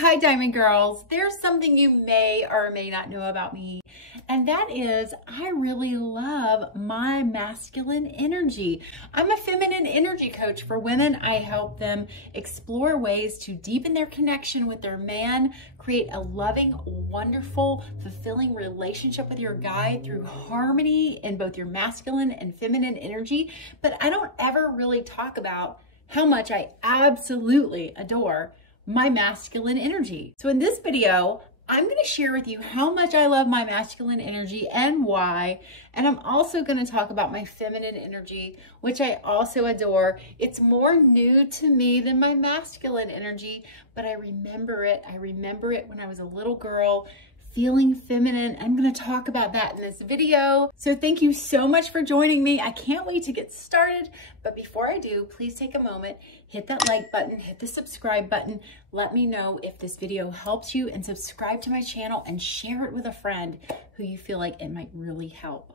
Hi, Diamond Girls. There's something you may or may not know about me, and that is I really love my masculine energy. I'm a feminine energy coach for women. I help them explore ways to deepen their connection with their man, create a loving, wonderful, fulfilling relationship with your guy through harmony in both your masculine and feminine energy. But I don't ever really talk about how much I absolutely adore my masculine energy. So in this video, I'm going to share with you how much I love my masculine energy and why. And I'm also going to talk about my feminine energy, which I also adore. It's more new to me than my masculine energy, but I remember it. I remember it when I was a little girl, feeling feminine. I'm going to talk about that in this video. So thank you so much for joining me. I can't wait to get started. But before I do, please take a moment, hit that like button, hit the subscribe button. Let me know if this video helps you, and subscribe to my channel and share it with a friend who you feel like it might really help.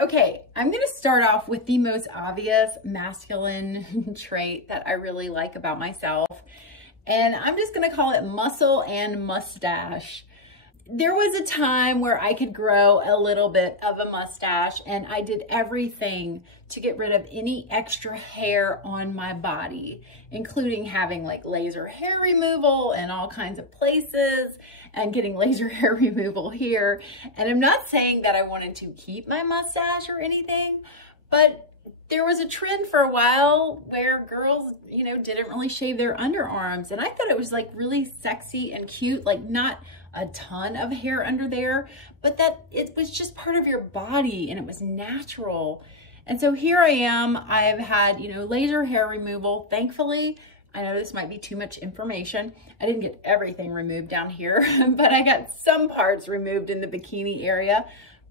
Okay, I'm going to start off with the most obvious masculine trait that I really like about myself. And I'm just going to call it muscle and mustache. There was a time where I could grow a little bit of a mustache, and I did everything to get rid of any extra hair on my body, including having like laser hair removal in all kinds of places and getting laser hair removal here. And I'm not saying that I wanted to keep my mustache or anything, but there was a trend for a while where girls, you know, didn't really shave their underarms. And I thought it was like really sexy and cute, like not a ton of hair under there, but that it was just part of your body and it was natural. And so here I am. I've had, you know, laser hair removal. Thankfully, I know this might be too much information. I didn't get everything removed down here, but I got some parts removed in the bikini area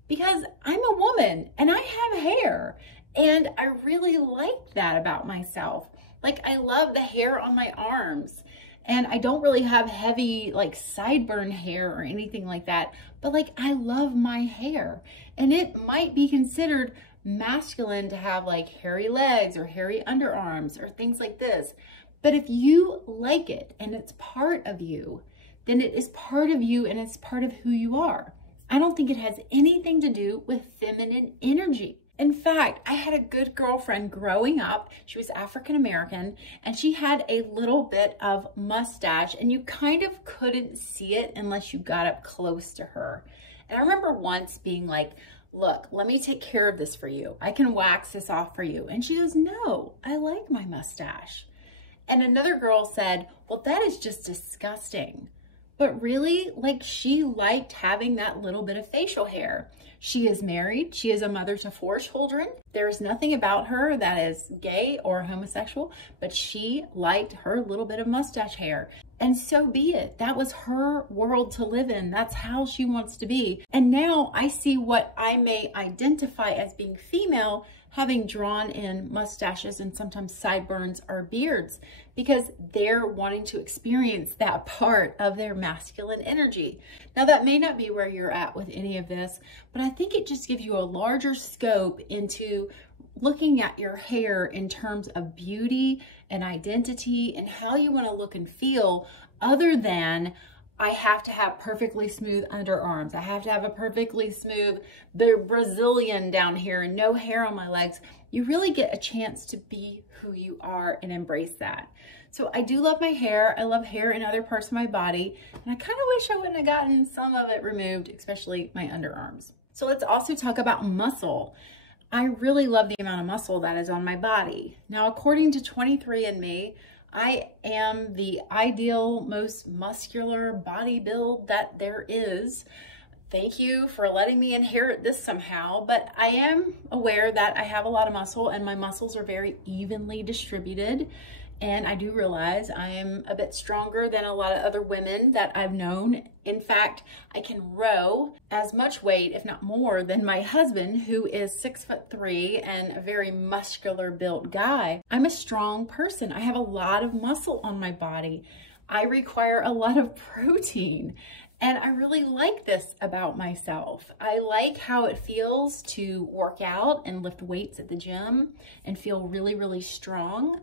because I'm a woman and I have hair. And I really like that about myself. Like, I love the hair on my arms. And I don't really have heavy like sideburn hair or anything like that, but like I love my hair. And it might be considered masculine to have like hairy legs or hairy underarms or things like this. But if you like it and it's part of you, then it is part of you and it's part of who you are. I don't think it has anything to do with feminine energy. In fact, I had a good girlfriend growing up. She was African American and she had a little bit of mustache, and you kind of couldn't see it unless you got up close to her. And I remember once being like, look, let me take care of this for you. I can wax this off for you. And she goes, no, I like my mustache. And another girl said, well, that is just disgusting. But really, like, she liked having that little bit of facial hair. She is married. She is a mother to 4 children. There's nothing about her that is gay or homosexual, but she liked her little bit of mustache hair. And so be it. That was her world to live in. That's how she wants to be. And now I see what I may identify as being female having drawn in mustaches and sometimes sideburns or beards, because they're wanting to experience that part of their masculine energy. Now, that may not be where you're at with any of this, but I think it just gives you a larger scope into looking at your hair in terms of beauty and identity and how you want to look and feel, other than I have to have perfectly smooth underarms. I have to have a perfectly smooth, the Brazilian down here and no hair on my legs. You really get a chance to be who you are and embrace that. So I do love my hair. I love hair in other parts of my body. And I kind of wish I wouldn't have gotten some of it removed, especially my underarms. So let's also talk about muscle. I really love the amount of muscle that is on my body. Now, according to 23andMe, I am the ideal, most muscular body build that there is. Thank you for letting me inherit this somehow, but I am aware that I have a lot of muscle and my muscles are very evenly distributed. And I do realize I am a bit stronger than a lot of other women that I've known. In fact, I can row as much weight, if not more, than my husband, who is 6'3" and a very muscular built guy. I'm a strong person. I have a lot of muscle on my body. I require a lot of protein. And I really like this about myself. I like how it feels to work out and lift weights at the gym and feel really, really strong.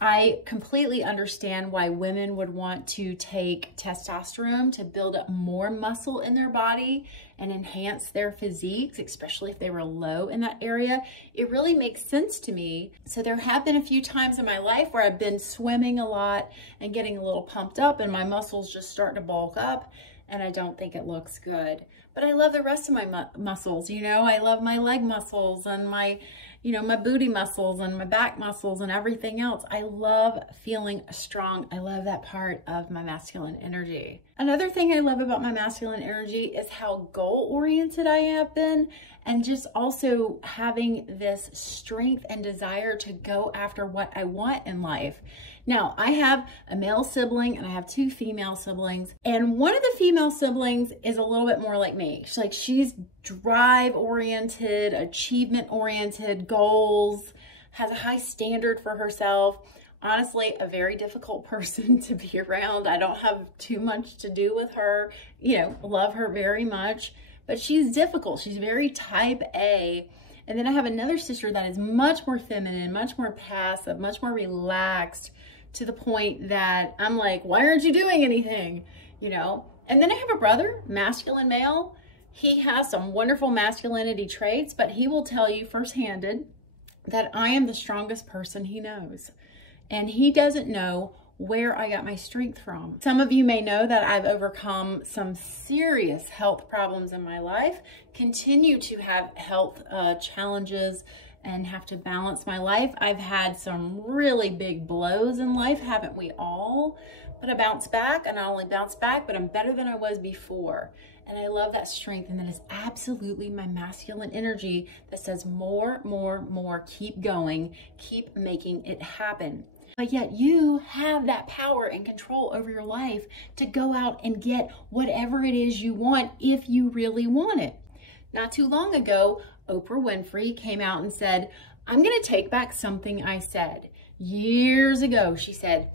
I completely understand why women would want to take testosterone to build up more muscle in their body and enhance their physiques, especially if they were low in that area. It really makes sense to me. So there have been a few times in my life where I've been swimming a lot and getting a little pumped up and my muscles just start to bulk up, and I don't think it looks good. But I love the rest of my muscles, you know. I love my leg muscles and my, you know, my booty muscles and my back muscles and everything else. I love feeling strong. I love that part of my masculine energy. Another thing I love about my masculine energy is how goal-oriented I have been, and just also having this strength and desire to go after what I want in life. Now, I have a male sibling and I have 2 female siblings, and one of the female siblings is a little bit more like me. She's drive-oriented, achievement-oriented, goals, has a high standard for herself. Honestly, a very difficult person to be around. I don't have too much to do with her, you know, love her very much, but she's difficult. She's very type A. And then I have another sister that is much more feminine, much more passive, much more relaxed, to the point that I'm like, why aren't you doing anything? You know? And then I have a brother, masculine male. He has some wonderful masculinity traits, but he will tell you first-handed that I am the strongest person he knows. And he doesn't know where I got my strength from. Some of you may know that I've overcome some serious health problems in my life, continue to have health challenges, and have to balance my life. I've had some really big blows in life, haven't we all? But I bounced back, and not only bounced back, but I'm better than I was before. And I love that strength, and that is absolutely my masculine energy that says more, more, more, keep going, keep making it happen. But yet you have that power and control over your life to go out and get whatever it is you want if you really want it. Not too long ago, Oprah Winfrey came out and said, I'm going to take back something I said. Years ago, she said,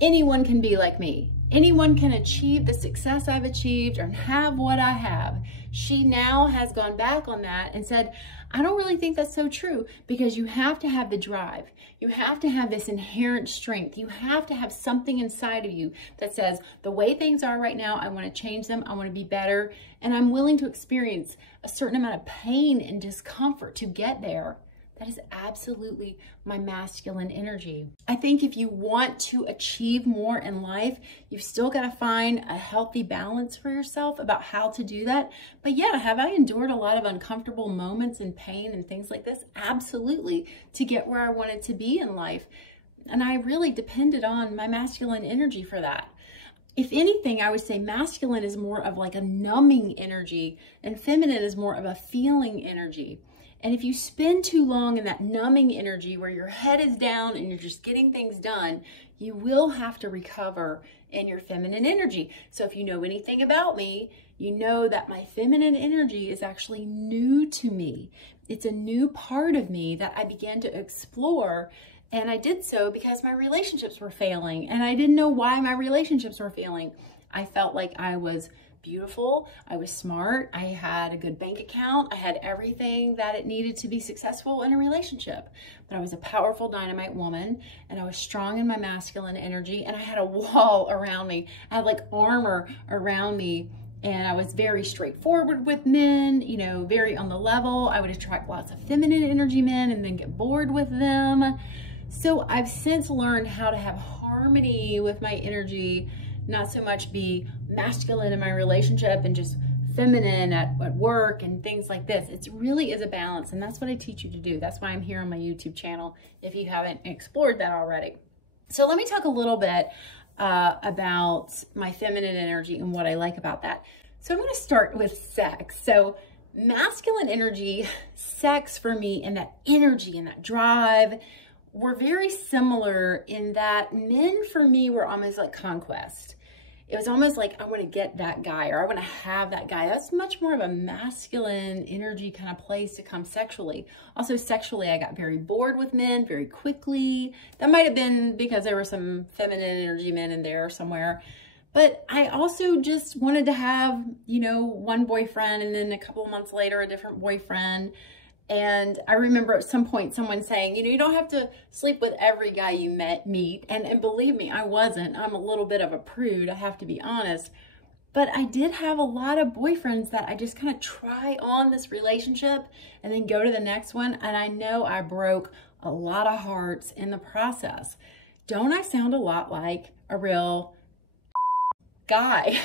anyone can be like me. Anyone can achieve the success I've achieved or have what I have. She now has gone back on that and said, I don't really think that's so true, because you have to have the drive. You have to have this inherent strength. You have to have something inside of you that says, the way things are right now, I want to change them. I want to be better. And I'm willing to experience a certain amount of pain and discomfort to get there. That is absolutely my masculine energy. I think if you want to achieve more in life, you've still got to find a healthy balance for yourself about how to do that. But yeah, have I endured a lot of uncomfortable moments and pain and things like this? Absolutely, to get where I wanted to be in life. And I really depended on my masculine energy for that. If anything, I would say masculine is more of like a numbing energy, and feminine is more of a feeling energy. And if you spend too long in that numbing energy where your head is down and you're just getting things done, you will have to recover in your feminine energy. So if you know anything about me, you know that my feminine energy is actually new to me. It's a new part of me that I began to explore. And I did so because my relationships were failing, and I didn't know why my relationships were failing. I felt like I was beautiful, I was smart, I had a good bank account, I had everything that it needed to be successful in a relationship. But I was a powerful dynamite woman, and I was strong in my masculine energy, and I had a wall around me. I had like armor around me, and I was very straightforward with men, you know, very on the level. I would attract lots of feminine energy men and then get bored with them. So I've since learned how to have harmony with my energy, not so much be masculine in my relationship and just feminine at work and things like this. It really is a balance, and that's what I teach you to do. That's why I'm here on my YouTube channel, if you haven't explored that already. So let me talk a little bit about my feminine energy and what I like about that. So I'm going to start with sex. So masculine energy, sex for me, and that energy and that drive were very similar in that men for me were almost like conquest. It was almost like, I want to get that guy, or I want to have that guy. That's much more of a masculine energy kind of place to come sexually. Also sexually, I got very bored with men very quickly. That might have been because there were some feminine energy men in there somewhere. But I also just wanted to have, you know, one boyfriend, and then a couple of months later, a different boyfriend. And I remember at some point someone saying, you don't have to sleep with every guy you meet. And believe me, I wasn't. I'm a little bit of a prude, I have to be honest. But I did have a lot of boyfriends that I just kind of try on this relationship and then go to the next one. And I know I broke a lot of hearts in the process. Don't I sound a lot like a real guy?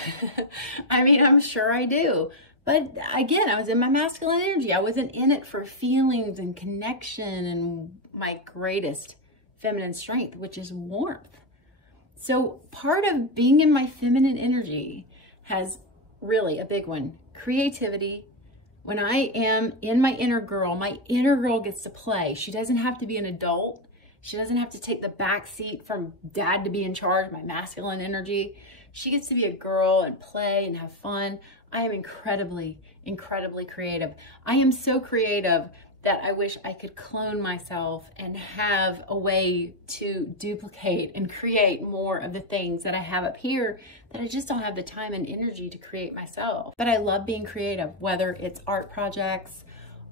I mean, I'm sure I do. But again, I was in my masculine energy. I wasn't in it for feelings and connection and my greatest feminine strength, which is warmth. So part of being in my feminine energy has really a big one, creativity. When I am in my inner girl gets to play. She doesn't have to be an adult. She doesn't have to take the back seat from dad to be in charge, my masculine energy. She gets to be a girl and play and have fun. I am incredibly, incredibly creative. I am so creative that I wish I could clone myself and have a way to duplicate and create more of the things that I have up here that I just don't have the time and energy to create myself. But I love being creative, whether it's art projects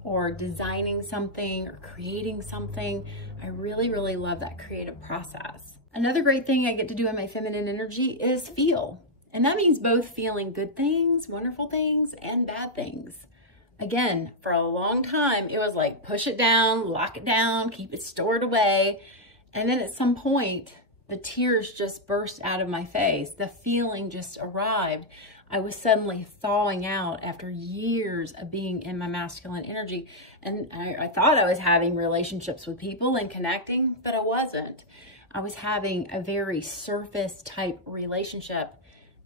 or designing something or creating something. I really, really love that creative process. Another great thing I get to do in my feminine energy is feel. And that means both feeling good things, wonderful things, and bad things. Again, for a long time, it was like push it down, lock it down, keep it stored away. And then at some point, the tears just burst out of my face. The feeling just arrived. I was suddenly thawing out after years of being in my masculine energy. And I thought I was having relationships with people and connecting, but I wasn't. I was having a very surface type relationship.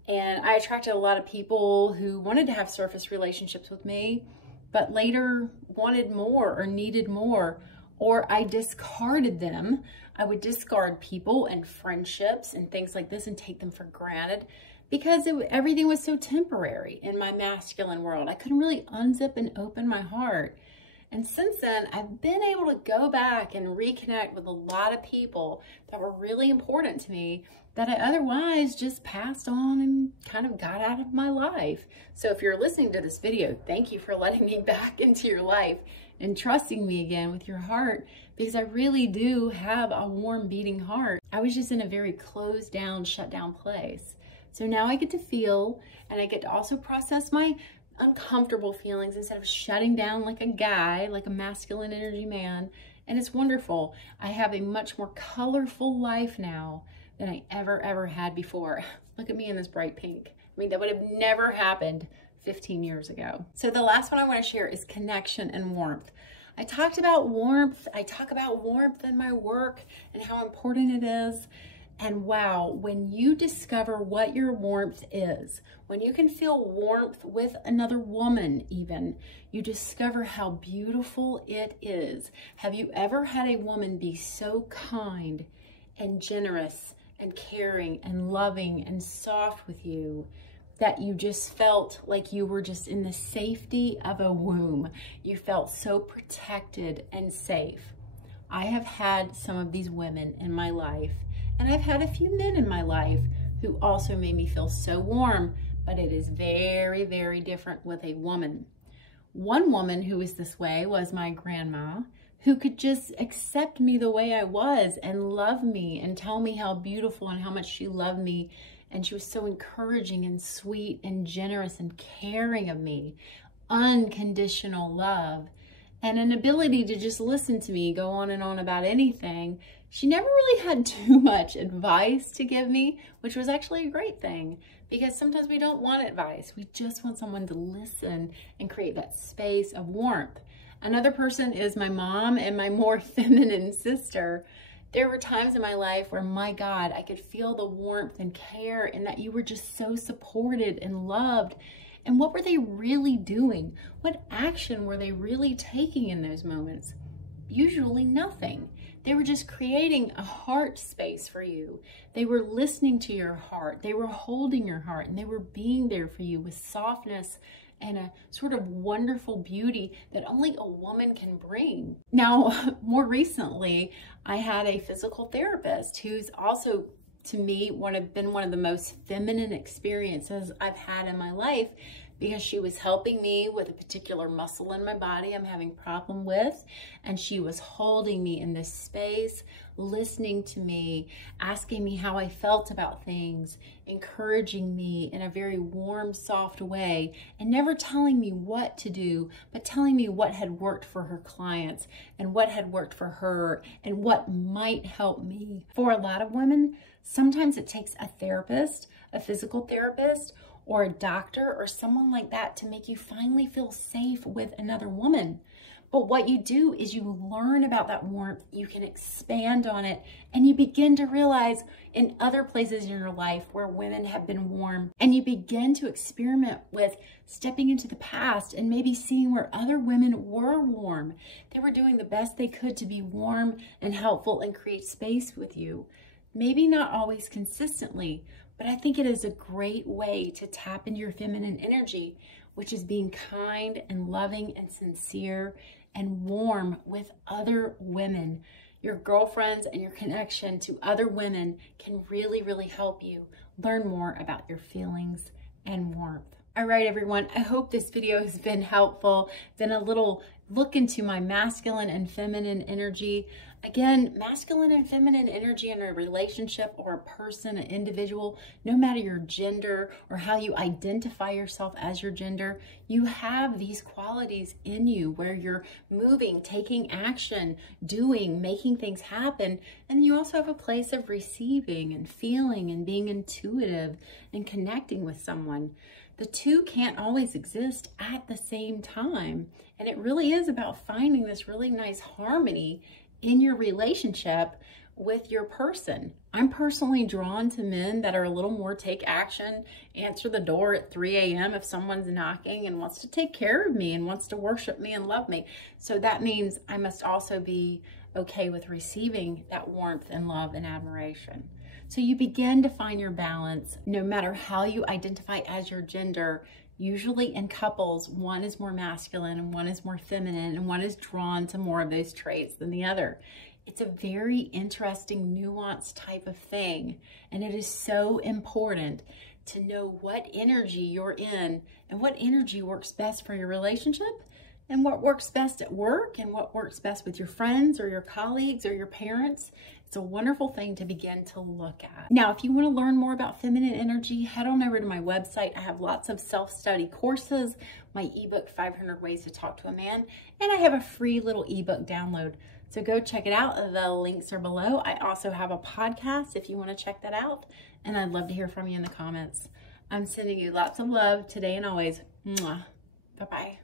And I attracted a lot of people who wanted to have surface relationships with me, but later wanted more or needed more, or I discarded them. I would discard people and friendships and things like this and take them for granted because everything was so temporary in my masculine world. I couldn't really unzip and open my heart. And since then, I've been able to go back and reconnect with a lot of people that were really important to me that I otherwise just passed on and kind of got out of my life. So if you're listening to this video, thank you for letting me back into your life and trusting me again with your heart, because I really do have a warm beating heart. I was just in a very closed down, shut down place. So now I get to feel, and I get to also process my uncomfortable feelings instead of shutting down like a guy, like a masculine energy man. And it's wonderful. I have a much more colorful life now than I ever had before. Look at me in this bright pink. I mean, that would have never happened 15 years ago. So the last one I want to share is connection and warmth. I talked about warmth. I talk about warmth in my work and how important it is. And wow, when you discover what your warmth is, when you can feel warmth with another woman even, you discover how beautiful it is. Have you ever had a woman be so kind and generous and caring and loving and soft with you that you just felt like you were just in the safety of a womb? You felt so protected and safe. I have had some of these women in my life, and I've had a few men in my life who also made me feel so warm, but it is very, very different with a woman. One woman who was this way was my grandma, who could just accept me the way I was and love me and tell me how beautiful and how much she loved me. And she was so encouraging and sweet and generous and caring of me. Unconditional love and an ability to just listen to me, go on and on about anything. She never really had too much advice to give me, which was actually a great thing, because sometimes we don't want advice. We just want someone to listen and create that space of warmth. Another person is my mom and my more feminine sister. There were times in my life where, my God, I could feel the warmth and care and that you were just so supported and loved. And what were they really doing? What action were they really taking in those moments? Usually nothing. They were just creating a heart space for you. They were listening to your heart. They were holding your heart, and they were being there for you with softness and a sort of wonderful beauty that only a woman can bring. Now, more recently, I had a physical therapist who's also, to me, been one of the most feminine experiences I've had in my life, because she was helping me with a particular muscle in my body I'm having a problem with. And she was holding me in this space, listening to me, asking me how I felt about things, encouraging me in a very warm, soft way, and never telling me what to do, but telling me what had worked for her clients and what had worked for her and what might help me. For a lot of women, sometimes it takes a therapist, a physical therapist, or a doctor or someone like that to make you finally feel safe with another woman. But what you do is you learn about that warmth, you can expand on it, and you begin to realize in other places in your life where women have been warm, and you begin to experiment with stepping into the past and maybe seeing where other women were warm. They were doing the best they could to be warm and helpful and create space with you. Maybe not always consistently, but I think it is a great way to tap into your feminine energy, which is being kind and loving and sincere and warm with other women. Your girlfriends and your connection to other women can really, really help you learn more about your feelings and warmth. All right, everyone, I hope this video has been helpful. Been a little look into my masculine and feminine energy. Again, masculine and feminine energy in a relationship or a person, an individual, no matter your gender or how you identify yourself as your gender, you have these qualities in you where you're moving, taking action, doing, making things happen. And you also have a place of receiving and feeling and being intuitive and connecting with someone. The two can't always exist at the same time. And it really is about finding this really nice harmony in your relationship with your person. I'm personally drawn to men that are a little more take action, answer the door at 3 a.m. if someone's knocking and wants to take care of me and wants to worship me and love me. So that means I must also be okay with receiving that warmth and love and admiration. So you begin to find your balance no matter how you identify as your gender. Usually in couples, one is more masculine and one is more feminine, and one is drawn to more of those traits than the other. It's a very interesting, nuanced type of thing, and it is so important to know what energy you're in and what energy works best for your relationship and what works best at work and what works best with your friends or your colleagues or your parents. It's a wonderful thing to begin to look at. Now, if you want to learn more about feminine energy, head on over to my website. I have lots of self-study courses, my ebook, 500 Ways to Talk to a Man, and I have a free little ebook download. So go check it out. The links are below. I also have a podcast if you want to check that out, and I'd love to hear from you in the comments. I'm sending you lots of love today and always. Mwah. Bye-bye.